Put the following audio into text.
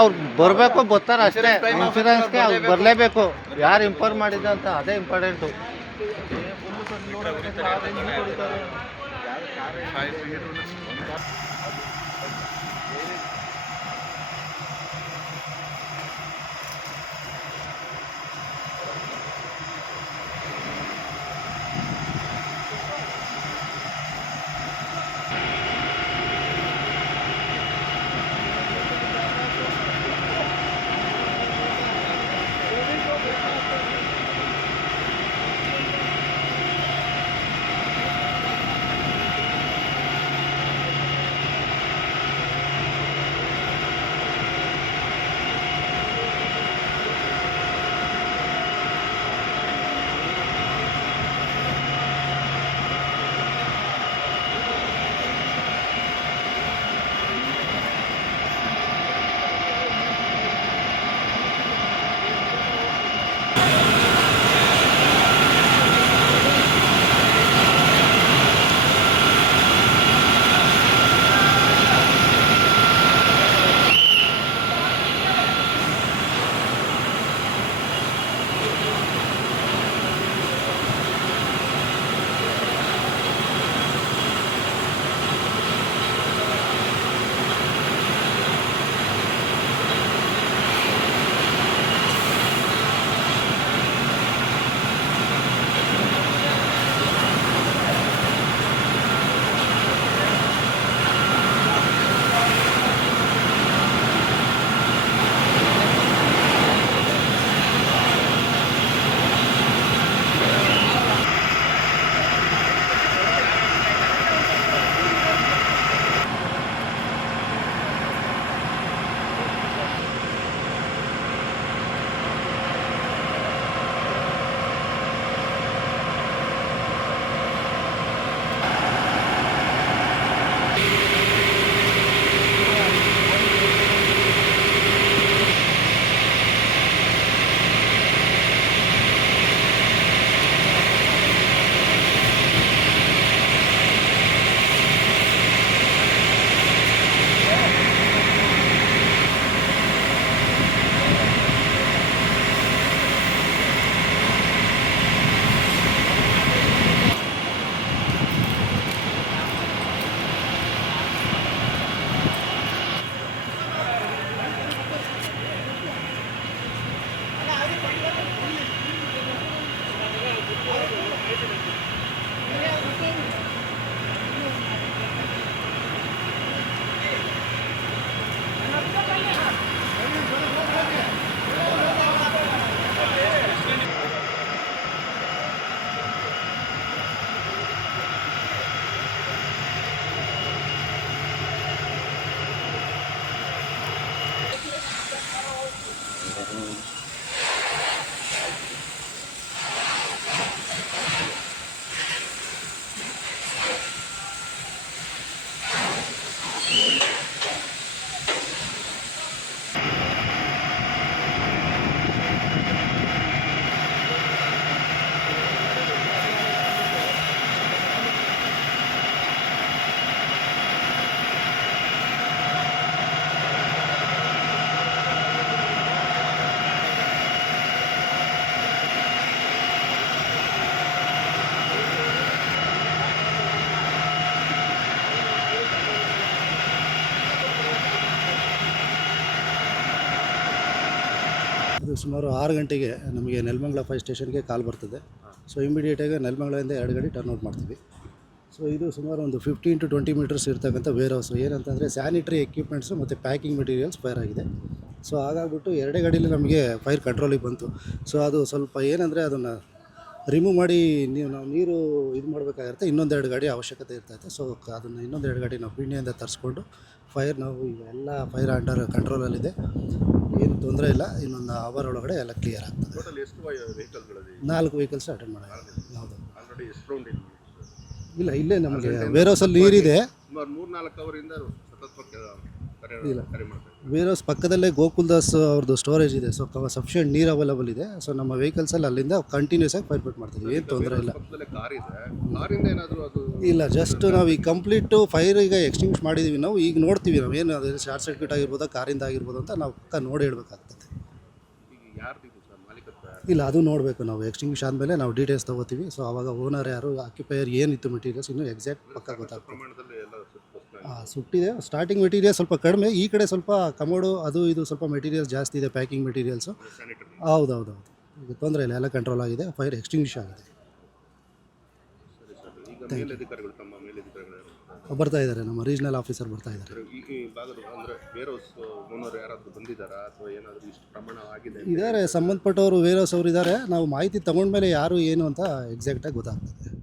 ಅವ್ರು ಬರಬೇಕು ಬರ್ತಾರೆ ಅಷ್ಟೇ. ಇನ್ಶೂರೆನ್ಸ್ಗೆ ಅವ್ರು ಬರಲೇಬೇಕು. ಯಾರು ಇಂಪೋರ್ ಮಾಡಿದ ಅಂತ ಅದೇ ಇಂಪಾರ್ಟೆಂಟು. ಇದು ಸುಮಾರು 6 ಗಂಟೆಗೆ ನಮಗೆ ನೆಲಮಂಗಲ ಫೈರ್ ಸ್ಟೇಷನ್ಗೆ ಕಾಲ್ ಬರ್ತದೆ. ಸೊ ಇಮಿಡಿಯೇಟಾಗಿ ನೆಲಮಂಗಲದಿಂದ 2 ಗಾಡಿ ಟರ್ನ್ ಔಟ್ ಮಾಡ್ತೀವಿ. ಸೊ ಇದು ಸುಮಾರು ಒಂದು 15 to 20 ಮೀಟರ್ಸ್ ಇರ್ತಕ್ಕಂಥ ವೇರ್ ಹೌಸು. ಏನಂತಂದರೆ ಸ್ಯಾನಿಟರಿ ಎಕ್ವಿಪ್ಮೆಂಟ್ಸು ಮತ್ತು ಪ್ಯಾಕಿಂಗ್ ಮೆಟೀರಿಯಲ್ಸ್ ಫೈರ್ ಆಗಿದೆ. ಸೊ ಹಾಗಾಗ್ಬಿಟ್ಟು 2 ಗಾಡೀಲಿ ನಮಗೆ ಫೈರ್ ಕಂಟ್ರೋಲಿಗೆ ಬಂತು. ಸೊ ಅದು ಸ್ವಲ್ಪ ಏನಂದರೆ ಅದನ್ನು ರಿಮೂವ್ ಮಾಡಿ ನಾವು ನೀರು ಇದು ಮಾಡಬೇಕಾಗಿರುತ್ತೆ. ಇನ್ನೊಂದು 2 ಗಾಡಿ ಅವಶ್ಯಕತೆ ಇರ್ತೈತೆ. ಸೊ ಅದನ್ನು ಇನ್ನೊಂದು 2 ಗಾಡಿ ನಾವು ಪೀಣ್ಯದಿಂದ ತರಿಸ್ಕೊಂಡು ನಾವು ಈಗ ಎಲ್ಲ ಫೈರ್ ಅಂಡರ್ ಕಂಟ್ರೋಲಲ್ಲಿದೆ, ಏನು ತೊಂದರೆ ಇಲ್ಲ. ಇನ್ನೊಂದು ಅವರ್ ಒಳಗಡೆ ಎಲ್ಲ ಕ್ಲಿಯರ್ ಆಗ್ತದೆ. 4 ವೆಹಿಕಲ್ಸ್ ಅಟೆಂಡ್ ಮಾಡೋದು. ಹೌದು, ಇಲ್ಲ ಇಲ್ಲೇ ನಮಗೆ ವೇರ್ ಹೌಸಲ್ಲಿ ನೀರಿದೆ. 3-4 ಅವರಿಂದ ಇಲ್ಲ. ವೇರ್ ಹೌಸ್ ಪಕ್ಕದಲ್ಲೇ ಗೋಕುಲ್ದಾಸ್ ಅವ್ರದ್ದು ಸ್ಟೋರೇಜ್ ಇದೆ. ಸೊ ಸಫಿಷಿಯೆಂಟ್ ನೀರು ಅವೈಲಬಲ್ ಇದೆ. ಸೊ ನಮ್ಮ ವೆಹಿಕಲ್ಸಲ್ಲಿ ಅಲ್ಲಿಂದ ಕಂಟಿನ್ಯೂಸ್ ಆಗಿ ಫೈರ್ ಫೈಟ್ ಮಾಡ್ತೀವಿ, ಏನು ತೊಂದರೆ ಇಲ್ಲ. ಇಲ್ಲ, ಜಸ್ಟ್ ನಾವು ಈಗ ಕಂಪ್ಲೀಟು ಫೈರ್ ಈಗ ಎಕ್ಸ್ಟಿಂಗ್ವಿಷ್ ಮಾಡಿದ್ದೀವಿ. ನಾವು ಈಗ ನೋಡ್ತೀವಿ ನಾವು ಏನು ಅದು ಶಾರ್ಟ್ ಸರ್ಕ್ಯೂಟ್ ಆಗಿರ್ಬೋದು, ಕಾರಿಂದ ಆಗಿರ್ಬೋದು ಅಂತ ನಾವು ಪಕ್ಕ ನೋಡಿ ಹೇಳ್ಬೇಕಾಗ್ತದೆ. ಇಲ್ಲ, ಅದು ನೋಡಬೇಕು ನಾವು. ಎಕ್ಸ್ಟಿಂಗ್ವಿಷ್ ಆದಮೇಲೆ ನಾವು ಡೀಟೇಲ್ಸ್ ತೊಗೋತೀವಿ. ಸೊ ಆವಾಗ ಓನರ್ ಯಾರು, ಆಕ್ಯುಪೈಯರ್ ಏನಿತ್ತು ಮೆಟೀರಿಯಲ್ಸ್ ಇನ್ನೂ ಎಕ್ಸಾಕ್ಟ್ ಪಕ್ಕ ಗೊತ್ತಾಗ್ತದೆ. ಸುಟ್ಟಿದೆ. ಸ್ಟಾರ್ಟಿಂಗ್ ಮೆಟೀರಿಯಲ್ ಸ್ವಲ್ಪ ಕಡಿಮೆ, ಈ ಕಡೆ ಸ್ವಲ್ಪ ಕಮೋಡು ಅದು ಇದು ಸ್ವಲ್ಪ ಮೆಟೀರಿಯಲ್ಸ್ ಜಾಸ್ತಿ ಇದೆ, ಪ್ಯಾಕಿಂಗ್ ಮೆಟೀರಿಯಲ್ಸು. ಹೌದು, ಈಗ ತೊಂದರೆ ಇಲ್ಲ, ಎಲ್ಲ ಕಂಟ್ರೋಲ್ ಆಗಿದೆ, ಫೈರ್ ಎಕ್ಸ್ಟಿಂಗ್ವಿಷ್ ಆಗಿದೆ. ಬರ್ತಾ ಇದ್ದಾರೆ, ನಮ್ಮ ರೀಜನಲ್ ಆಫೀಸರ್ ಬರ್ತಾ ಇದ್ದಾರೆ. ಇದ್ದಾರೆ ಸಂಬಂಧಪಟ್ಟವರು, ವೇರ್ ಹೌಸ್ ಅವರು ಇದ್ದಾರೆ. ನಾವು ಮಾಹಿತಿ ತಗೊಂಡ್ಮೇಲೆ ಯಾರು ಏನು ಅಂತ ಎಕ್ಸಾಕ್ಟಾಗಿ ಗೊತ್ತಾಗ್ತದೆ.